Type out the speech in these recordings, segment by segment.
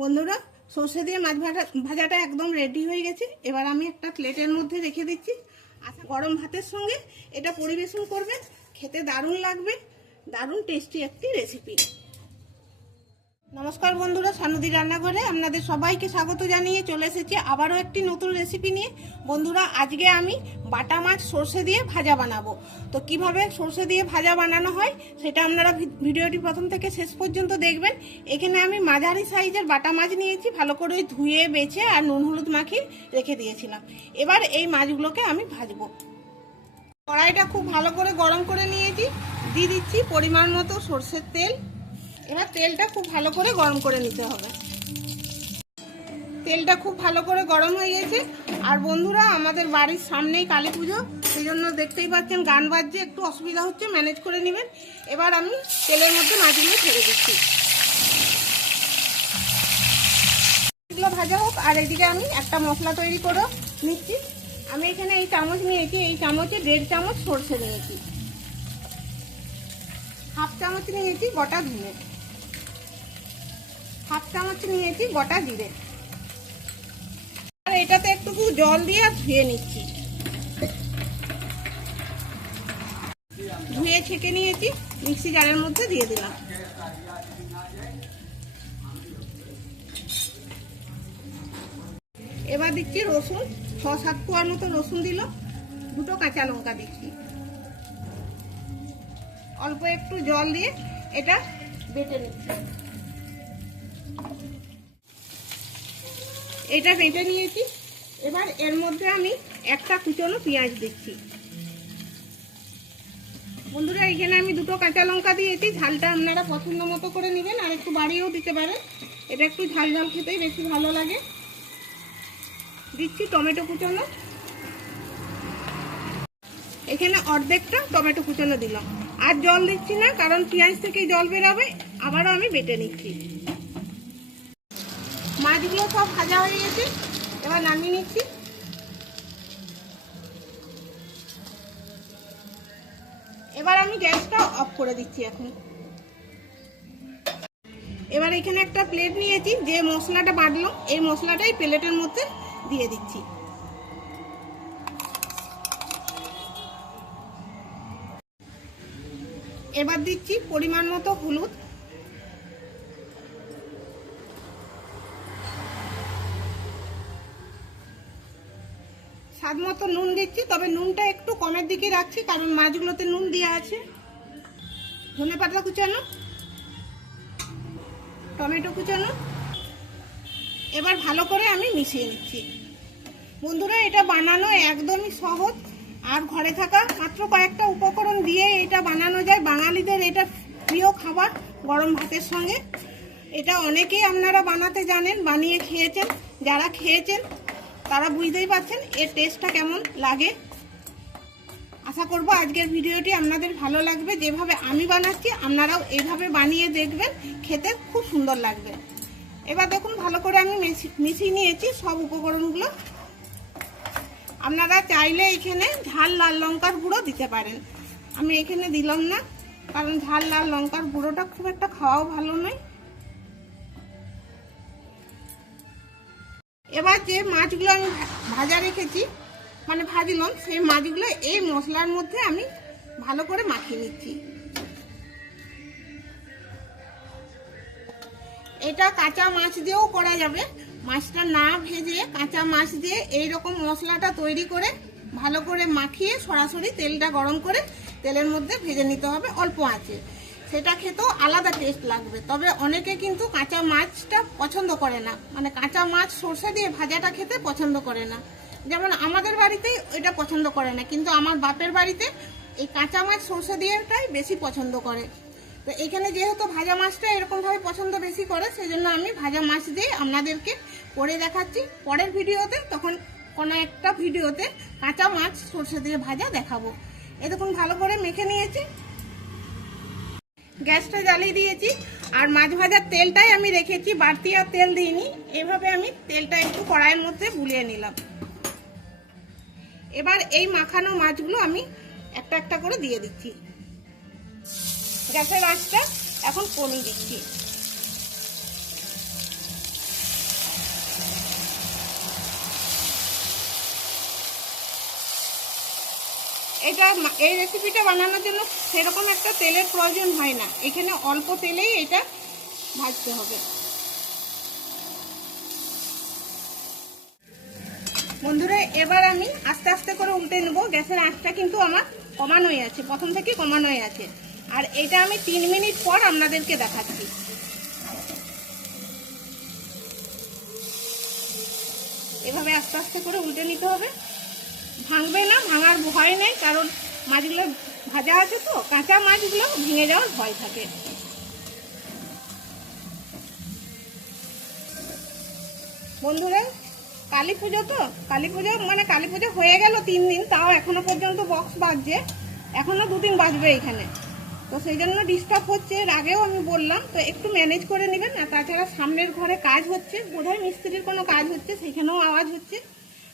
বন্ধুরা, সর্ষে দিয়ে মাছ ভাজা, ভাজাটা একদম রেডি হয়ে গেছে। এবার আমি একটা প্লেটের মধ্যে রেখে দিচ্ছি। আচ্ছা গরম ভাতের সঙ্গে এটা পরিবেশন করবে খেতে দারুণ লাগবে। দারুণ টেস্টি একটি রেসিপি নমস্কার বন্ধুরা, সানুদি রান্নাঘরে আপনাদের সবাইকে স্বাগত জানিয়ে চলে এসেছি আবারও একটি নতুন রেসিপি নিয়ে। বন্ধুরা, আজকে আমি বাটা মাছ সর্ষে দিয়ে ভাজা বানাবো। তো কীভাবে সর্ষে দিয়ে ভাজা বানানো হয়, সেটা আপনারা ভিডিওটি প্রথম থেকে শেষ পর্যন্ত দেখবেন। এখানে আমি মাঝারি সাইজের বাটা মাছ নিয়েছি, ভালো করে ধুয়ে, বেছে আর নুন হলুদ মাখিয়ে রেখে দিয়েছিলাম। এবার এই মাছগুলোকে আমি ভাজবো। কড়াইটা খুব ভালো করে গরম করে নিয়েছি। দিয়ে দিচ্ছি পরিমাণ মতো সর্ষের তেল। এবার তেলটা খুব ভালো করে গরম করে নিতে হবে। তেলটা খুব ভালো করে গরম হয়ে গেছে। আর বন্ধুরা, আমাদের বাড়ির সামনেই কালী পুজো। সেই জন্য দেখতেই পাচ্ছেন গান বাজছে, একটু অসুবিধা হচ্ছে ম্যানেজ করে নেবেন। এবার আমি তেলের মধ্যে মাছগুলো ছেড়ে দিচ্ছি। এগুলো ভাজা হোক, আর এদিকে আমি একটা মশলা তৈরি করে নিচ্ছি। আমি এখানে এই চামচ নিয়েছি, এই চামচে দেড় চামচ সর্ষে নিয়েছি। হাফ চামচ নিয়েছি গোটা ধনে। হাফ চামচ নিয়েছি, গোটা জিরে। আর এটাতে একটু জল দিয়ে ধুয়ে নিচ্ছি। ধুয়ে ছেঁকে নিয়েছি, মিক্সি জারের মধ্যে দিয়ে দিলাম। এবার দিচ্ছি রসুন, ছ, সাত কোয়ার মতো রসুন দিল, দুটো কাঁচা লঙ্কা দিচ্ছি। অল্প একটু জল দিয়ে এটা বেটে নিচ্ছি। এটা বেটে নিয়েছি। এবার এর মধ্যে আমি একটা কুচনো পেঁয়াজ দিচ্ছি। বন্ধুরা, এখানে আমি দুটো কাঁচা লঙ্কা দিয়েছি। ঝালটা আপনারা পছন্দ মতো করে নেবেন আর একটু বাড়িয়েও দিতে পারেন। এটা একটু ঝাল ঝাল খেতেই বেশি ভালো লাগে। দিচ্ছি টমেটো কুচনো। এখানে অর্ধেকটা টমেটো কুচনো দিলাম। আর জল দিচ্ছি না, কারণ পেঁয়াজ থেকে জল বেরাবে। আবারও আমি বেটে নিচ্ছি। মাছগুলো সব ভাজা হয়ে গেছে। এবার নামিয়ে নিচ্ছি। এবার আমি গ্যাসটা অফ করে দিচ্ছি এখন। এবার এখানে একটা প্লেট নিয়েছি, যে মশলাটা বাটলো এই মশলাটাই প্লেটের মধ্যে দিয়ে দিচ্ছি। এবার দিচ্ছি পরিমাণ মতো হলুদ। স্বাদ মতো নুন দিচ্ছি, তবে নুনটা একটু কমের দিকে রাখছি, কারণ মাছগুলোতে নুন দেওয়া আছে। ধনে পাতা কুচানো, টমেটো কুচানো, এবার ভালো করে আমি মিশিয়ে নিচ্ছি। বন্ধুরা, এটা বানানো একদমই সহজ, আর ঘরে থাকা মাত্র কয়েকটা উপকরণ দিয়ে এটা বানানো যায়। বাঙালিদের এটা প্রিয় খাবার গরম ভাতের সঙ্গে। এটা অনেকেই আপনারা বানাতে জানেন, বানিয়ে খেয়েছেন, যারা খেয়েছেন তারা বুঝতেই পারছেন এর টেস্টটা কেমন লাগে। আশা করব আজকের ভিডিওটি আপনাদের ভালো লাগবে। যেভাবে আমি বানাচ্ছি, আপনারাও এইভাবে বানিয়ে দেখবেন, খেতে খুব সুন্দর লাগবে। এবার দেখুন, ভালো করে আমি মিশি- মিশিয়ে নিয়েছি সব উপকরণগুলো। আপনারা চাইলে এখানে ঝাল লাল লঙ্কার গুঁড়ো দিতে পারেন। আমি এখানে দিলাম না, কারণ ঝাল লাল লঙ্কার গুঁড়োটা খুব একটা খাওয়াও ভালো নয়। এবার যে মাছগুলো আমি ভাজা রেখেছি মানে ভাজলাম, সেই মাছগুলো এই মশলার মধ্যে আমি ভালো করে মাখিয়ে নিচ্ছি। এটা কাঁচা মাছ দিয়েও করা যাবে। মাছটা না ভেজে কাঁচা মাছ দিয়ে এই রকম মশলাটা তৈরি করে ভালো করে মাখিয়ে সরাসরি তেলটা গরম করে তেলের মধ্যে ভেজে নিতে হবে, অল্প আঁচে। সেটা খেতেও আলাদা টেস্ট লাগবে। তবে অনেকে কিন্তু কাঁচা মাছটা পছন্দ করে না। মানে কাঁচা মাছ সর্ষে দিয়ে ভাজাটা খেতে পছন্দ করে না। যেমন আমাদের বাড়িতেই এটা পছন্দ করে না। কিন্তু আমার বাপের বাড়িতে এই কাঁচা মাছ সর্ষে দিয়েটাই বেশি পছন্দ করে। তো এখানে যেহেতু ভাজা মাছটা এরকমভাবে পছন্দ বেশি করে সেই জন্য আমি ভাজা মাছ দিয়ে আপনাদেরকে করে দেখাচ্ছি। পরের ভিডিওতে তখন কোনো একটা ভিডিওতে কাঁচা মাছ সর্ষে দিয়ে ভাজা দেখাবো। এ দেখুন, ভালো করে মেখে নিয়েছি। গ্যাসটা জ্বালিয়ে দিয়েছি আর মাছ ভাজার তেলটাই আমি রেখেছি, বাড়তি আর তেল দিইনি। এভাবে আমি তেলটা একটু কড়াইয়ের মধ্যে বুলিয়ে নিলাম। এবার এই মাখানো মাছগুলো আমি একটা একটা করে দিয়ে দিচ্ছি। গ্যাসের আঁচটা এখন কমিয়ে দিচ্ছি। এটা এই রেসিপিটা বানানোর জন্য সেরকম একটা তেলের প্রয়োজন হয় না। এখানে অল্প তেলেই এটা ভাজতে হবে। বন্ধুরা, এবার আমি আস্তে আস্তে করে উল্টে নেব। গ্যাসের আঁচটা কিন্তু আমার কমানোই আছে। প্রথম থেকে কমানোই আছে। আর এটা আমি তিন মিনিট পর আপনাদেরকে দেখাচ্ছি। এভাবে আস্তে আস্তে করে উল্টে নিতে হবে। ভাঙবে না, ভাঙার ভয় নেই, কারণ মাছগুলো ভাজা আছে তো, কাঁচা মাছগুলো ভেঙে যাওয়ার ভয় থাকে। বন্ধুরা, কালী পুজো তো, কালী পুজো মানে কালী পুজো হয়ে গেল তিন দিন, তাও এখনও পর্যন্ত বক্স বাজছে, এখনও দুদিন বাজবে এখানে। তো সেই জন্য ডিস্টার্ব হচ্ছে, এর আগেও আমি বললাম, তো একটু ম্যানেজ করে নেবেন, আর তাছাড়া সামনের ঘরে কাজ হচ্ছে, বোধহয় মিস্ত্রির কোনো কাজ হচ্ছে, সেখানেও আওয়াজ হচ্ছে।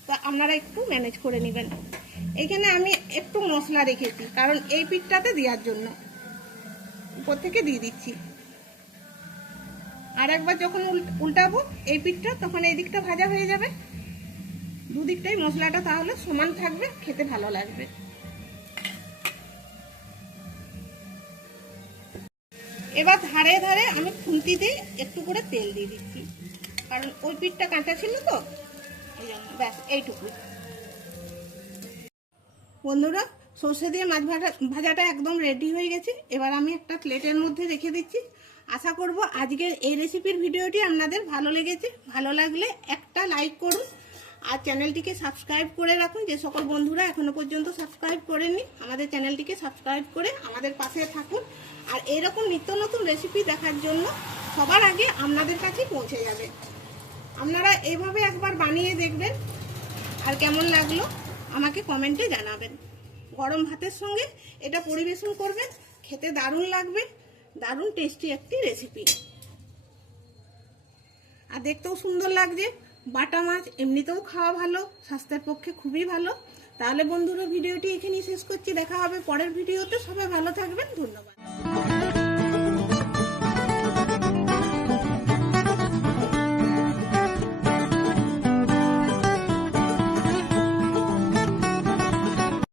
তো আপনারা একটু ম্যানেজ করে নেবেন। এখানে আমি একটু মশলা রেখেছি, কারণ এই পিঠটাতে দেওয়ার জন্য। উপর থেকে দিয়ে দিচ্ছি। আর একবার যখন উল- উল্টাবো, এই পিঠটা তখন এই দিকটা ভাজা হয়ে যাবে। দুদিকটাই মশলাটা তাহলে সমান থাকবে, খেতে ভালো লাগবে। এবার ধারে ধারে আমি খুন্তিতে একটু করে তেল দিয়ে দিচ্ছি। কারণ ওই পিঠটা কাঁচা ছিল তো ব্যাস এইটুকু বন্ধুরা, সর্ষে দিয়ে মাছ ভাজা ভাজাটা একদম রেডি হয়ে গেছে। এবার আমি একটা প্লেটের মধ্যে রেখে দিচ্ছি। আশা করব আজকের এই রেসিপির ভিডিওটি আপনাদের ভালো লেগেছে। ভালো লাগলে একটা লাইক করুন। আর চ্যানেলটিকে সাবস্ক্রাইব করে রাখুন। যে সকল বন্ধুরা এখনও পর্যন্ত সাবস্ক্রাইব করেননি, আমাদের চ্যানেলটিকে সাবস্ক্রাইব করে আমাদের পাশে থাকুন। আর এরকম নিত্য নতুন রেসিপি দেখার জন্য সবার আগে আপনাদের কাছে পৌঁছে যাবে। আপনারা এইভাবে একবার বানিয়ে দেখবেন আর কেমন লাগল আমাকে কমেন্টে জানাবেন। গরম ভাতের সঙ্গে এটা পরিবেশন করবেন, খেতে দারুণ লাগবে, দারুণ টেস্টি একটি রেসিপি আর দেখতেও সুন্দর লাগছে, বাটা মাছ এমনিতেও খাওয়া ভালো, স্বাস্থ্যের পক্ষে খুবই ভালো। তাহলে বন্ধুরা, ভিডিওটি এখানেই শেষ করছি, দেখা হবে পরের ভিডিওতে, সবাই ভালো থাকবেন, ধন্যবাদ।